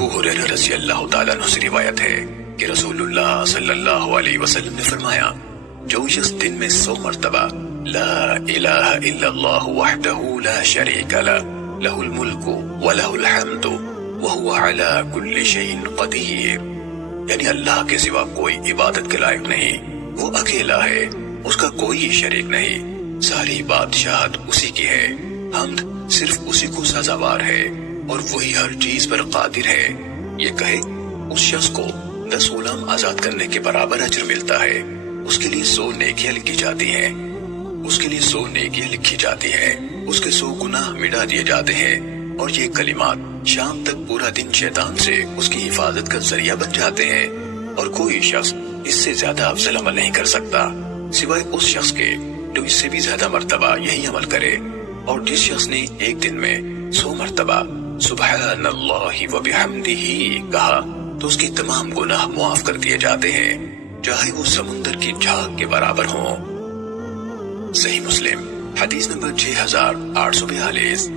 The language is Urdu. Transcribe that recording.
ابو ہریرہ رضی اللہ تعالیٰ عنہ سے روایت ہے کہ رسول اللہ صلی اللہ علیہ وسلم نے فرمایا، جو شخص دن میں 100 مرتبہ لا الہ الا اللہ وحدہ لا شریک لہ لہ الملک ولہ الحمد وہو علی کل شیء قدیر، یعنی اللہ کے سوا کوئی عبادت کے لائق نہیں، وہ اکیلا ہے، اس کا کوئی شریک نہیں، ساری بادشاہت اسی کی ہے، حمد صرف اسی کو سزاوار ہے، اور وہی ہر چیز پر قادر ہے، یہ کہے اس شخص کو 10 غلام آزاد کرنے کے برابر اجر ملتا ہے، اس کے لیے 100 نیکیاں لکھی جاتی ہیں، اس کے لیے 100 نیکیاں لکھی جاتی ہیں، اس کے 100 گناہ مٹا دیے جاتے ہیں، اور یہ کلمات شام تک پورا دن شیطان سے اس کی حفاظت کا ذریعہ بن جاتے ہیں، اور کوئی شخص اس سے زیادہ افضل عمل نہیں کر سکتا سوائے اس شخص کے جو اس سے بھی زیادہ مرتبہ یہی عمل کرے، اور جس شخص نے ایک دن میں 100 مرتبہ سبحان اللہ و بحمدہ کہا تو اس کے تمام گناہ معاف کر دیے جاتے ہیں، چاہے وہ سمندر کی جھاگ کے برابر ہوں۔ صحیح مسلم حدیث نمبر 6842۔